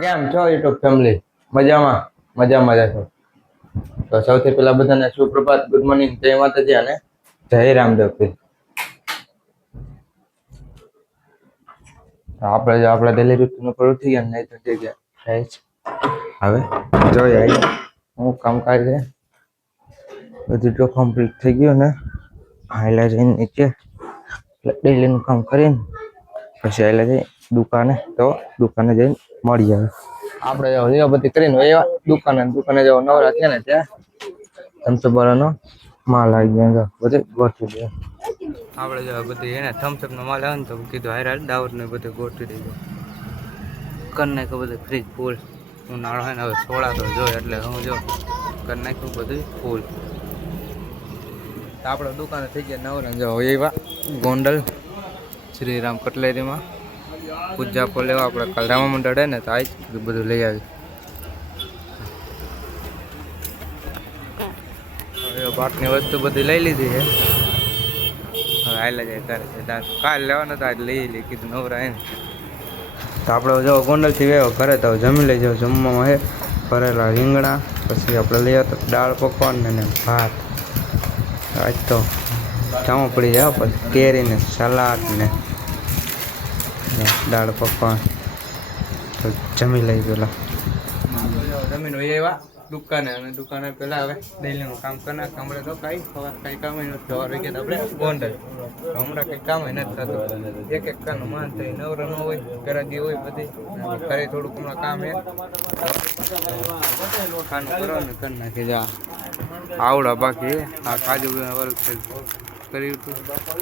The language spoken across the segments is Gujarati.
કેમ છો યુટ્યુબ ફેમિલી? મજામાં મજામાં છો? તો સૌથી પહેલા બધાને સુપ્રભાત, ગુડ મોર્નિંગ, જય માતાજી અને જય રામદેવ પીર. આપણે ડેલી રૂટીન ઉપર ઉઠી ગયા નહીં તો થઈ ગયા. હવે જોઈએ હું કામકાજ છે બધું તો કમ્પ્લીટ થઈ ગયું ને હાઈલા જઈને નીચે ડેલીનું કામ કરીને પછી હાઈલા જઈ દુકાને જઈને મળી આવે. આપણે દીવાબત્તી કરીને એવા દુકાને જેવો નવરા થયા ને ત્યાં થમ્સઅપવાળાનો માલ આવી ગયો બધે ગોઠવી દે. આપણે જો બધી એને થમ્સઅપનો માલ આવે ને તો કીધું હાર દાવત ને બધું ગોઠવી દઈ કરી નાખ્યું બધું ફ્રીજ ફૂલ. ઉનાળો હોય ને હવે સોડા તો જોઈએ એટલે હું જો કરી નાખ્યું બધું ફૂલ. આપણે દુકાને થઈ ગયા નવરા જો એવા ગોંડલ શ્રીરામ કટલેરીમાં પૂજા પર લેવા આપણે કાલ રામા મંડળ ને તો આજ બધું લઈ આવી. હવે પાકની વસ્તુ બધી લઈ લીધી છે. હવે આયલા જાય તારે છે કાલ લેવાનો તો આજ લઈ લઈ કીધું નવરા એને. તો આપણે જો ગોંડલથી વેવો ઘરે તો જમી લઈ જાવ. જમવામાં હે ભરેલા રીંગણા, પછી આપણે લઈ આવતા દાળ પકવાન ને ભાત. આજ તો જામો પડી જાય પછી કેરી ને સલાડ ને દાળ પકવાન. તો જમી લઈ પેલા જમીન હોય એવા દુકાને અને દુકાને પેલા હવે ડેલીનું કામ કરી નાખે. હમણાં તો કાંઈ સવાર કાંઈ કામ નથી. સવાર વાગે તો આપણે ગોંડલ હમણાં કંઈ કામ નથી થતું. એક કામનું માન થાય નવરો ન હોય ગરાજી હોય બધી ઘરે થોડુંક હમણાં કામ હે ખાનું કરવાનું કરી નાખી જા આવડા બાકી આ કાજુ કર્યું હતું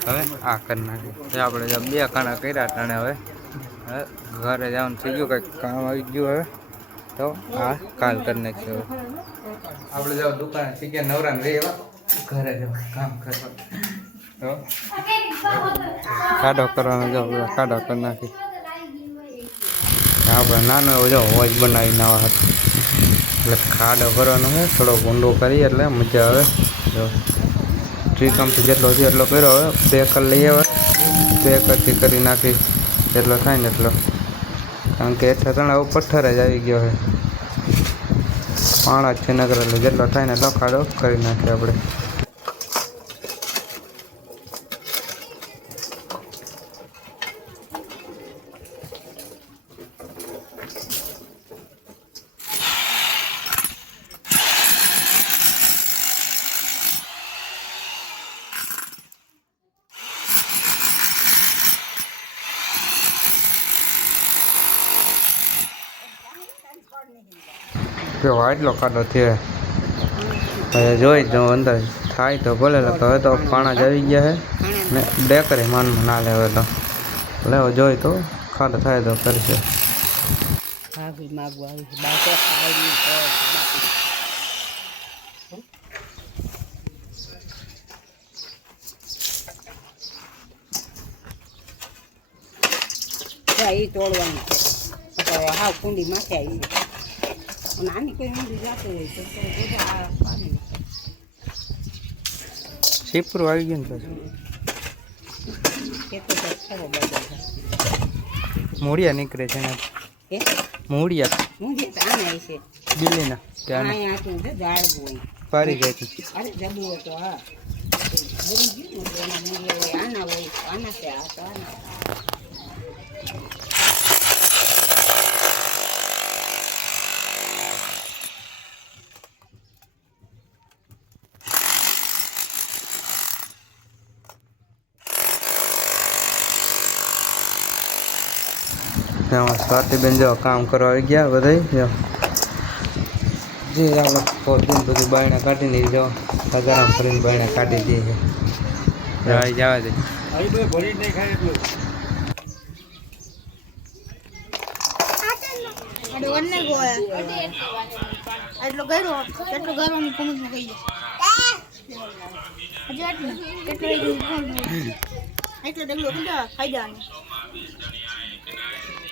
હવે આ કરી નાખી. આપણે બે ખાના કર્યા હતા હવે ઘરે જવાનું થઈ ગયું કંઈક કામ આવી ગયું હવે તો આ કાલ કરી નાખ્યું. આપણે જાવ દુકાને થઈ ગયા નવરા ને એવા ઘરે જવા કામ કરવા તો ખાડો કરવાનો જાવ ખાડો કરી નાખી. આપણે નાનો એવો જો હોજ બનાવી નવા હતા એટલે ખાડો કરવાનો હોય થોડો ઊંડો કરીએ એટલે મજા આવે. જો ત્રિકમથી જેટલો છે એટલો કર્યો હવે 2 એકર લઈ આવે 2 એકરથી કરી નાખી જેટલો થાય ને એટલો. કારણ કે એટલા તણા પથ્થર જ આવી ગયો છે પાણા જ છે નગર એટલે જેટલો થાય ને એટલો ખાડો કરી નાખીએ આપણે. કેવો એટલો ખાડો થયો હવે જોઈ જો અંદર થાય તો ભલે. હવે તો પાણા જ આવી ગયા છે ને ડેકરે માનમાં ના લેવે તો લેવો જોઈ તો ખાડો થાય તો કરશે. તોડવાનું હાવ કુંડી માથે આવી નાની કોઈ ઊંડી જાતો હોય તો શીપરું આવી ગયું ને પછી મૂળિયા નીકળે છે ને મૂળિયા આના છે દિલ્હીના ત્યાં જાળવું પારી જાય છે. અરે જબુ હોય તો હા આના હોય આના છે આ તો આના સ્વાતિબેન જો કામ કરવા આવી ગયા બધા જે આપણે બધું બાયણા કાઢીને જો સગારામ ફરીને બાયણા કાઢી દઈએ છે જવા દે.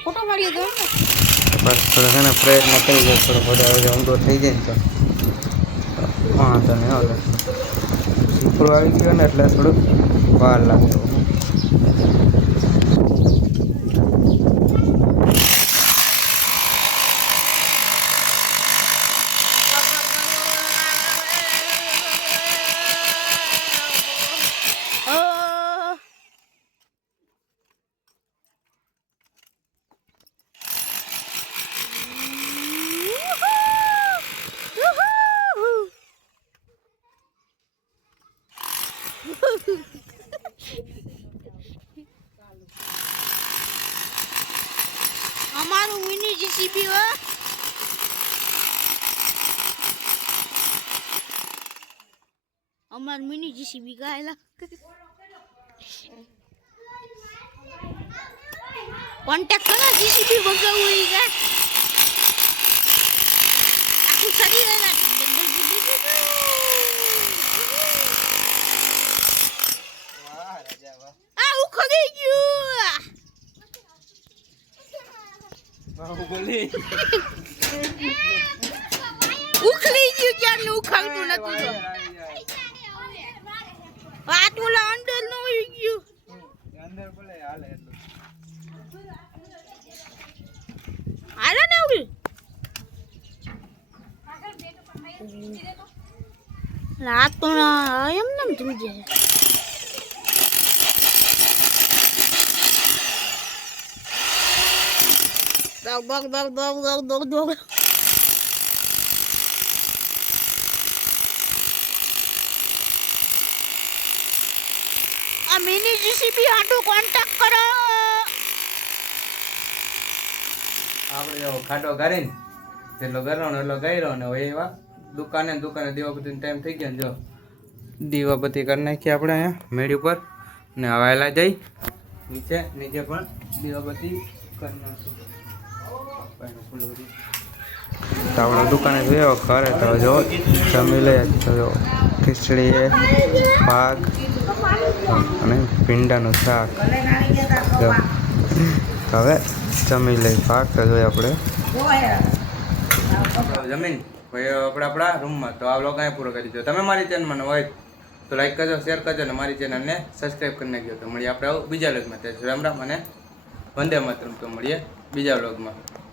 ફોટો પાડી દો બસ થોડો છે ને પ્રયત્ન કરી જાય થોડો બધો ઊંડો થઈ જાય ને તો હા તો નહીં આવે શીપડું આવી ગયો ને એટલે થોડુંક વાર લાગે. અમારું મિની જીસીબી હો અમારું મિની જીસીબી ગાયલા કોન્ટેક્ટ કરો જીસીબી મંગાવવું હોય કે આખું શરીર એના આ ઉખડી ગયું બાહુબલી ઉખડી ગયું ક્યારનું ઉખાડતું નતું તો વાત ઓલા અંદર નો આવી ગયું અંદર બોલે હાલે એટલું હાલે ને ઉડી રાત તો એમ ને તું જે દોગ આ મિની જીસીબી હાટુ કોન્ટેક્ટ કરો આપણે જો ખાટો ગારીને જેટલો ગરવાનો એટલો ગાયરો ને હવે એવા દુકાને દીવાબત્તીનો ટાઈમ થઈ ગયો ને જો દીવાબત્તી કરી નાખી આપણે અહીંયા મેળી ઉપર ને હવે આવેલા જઈ નીચે પણ દીવાબત્તી કરી નાખી તો આપણે દુકાને જોયો ઘરે તો જો જમી લે તો જો ખીચડી પાક અને ભીંડાનું શાક જો તો હવે જમી લઈ પાક તો જોઈએ આપણે જમીન ભાઈ આપણે આપણા રૂમમાં તો આ વ્લોગ અહીં પૂરો કરી દીધો તમે મારી ચેનલમાં ન હોય તો લાઈક કરજો શેર કરજો અને મારી ચેનલને સબસ્ક્રાઈબ કરી નાખજો તો મળીએ આપણે બીજા વ્લોગમાં રામ રામ અને વંદે માતરમ તો મળીએ બીજા વ્લોગમાં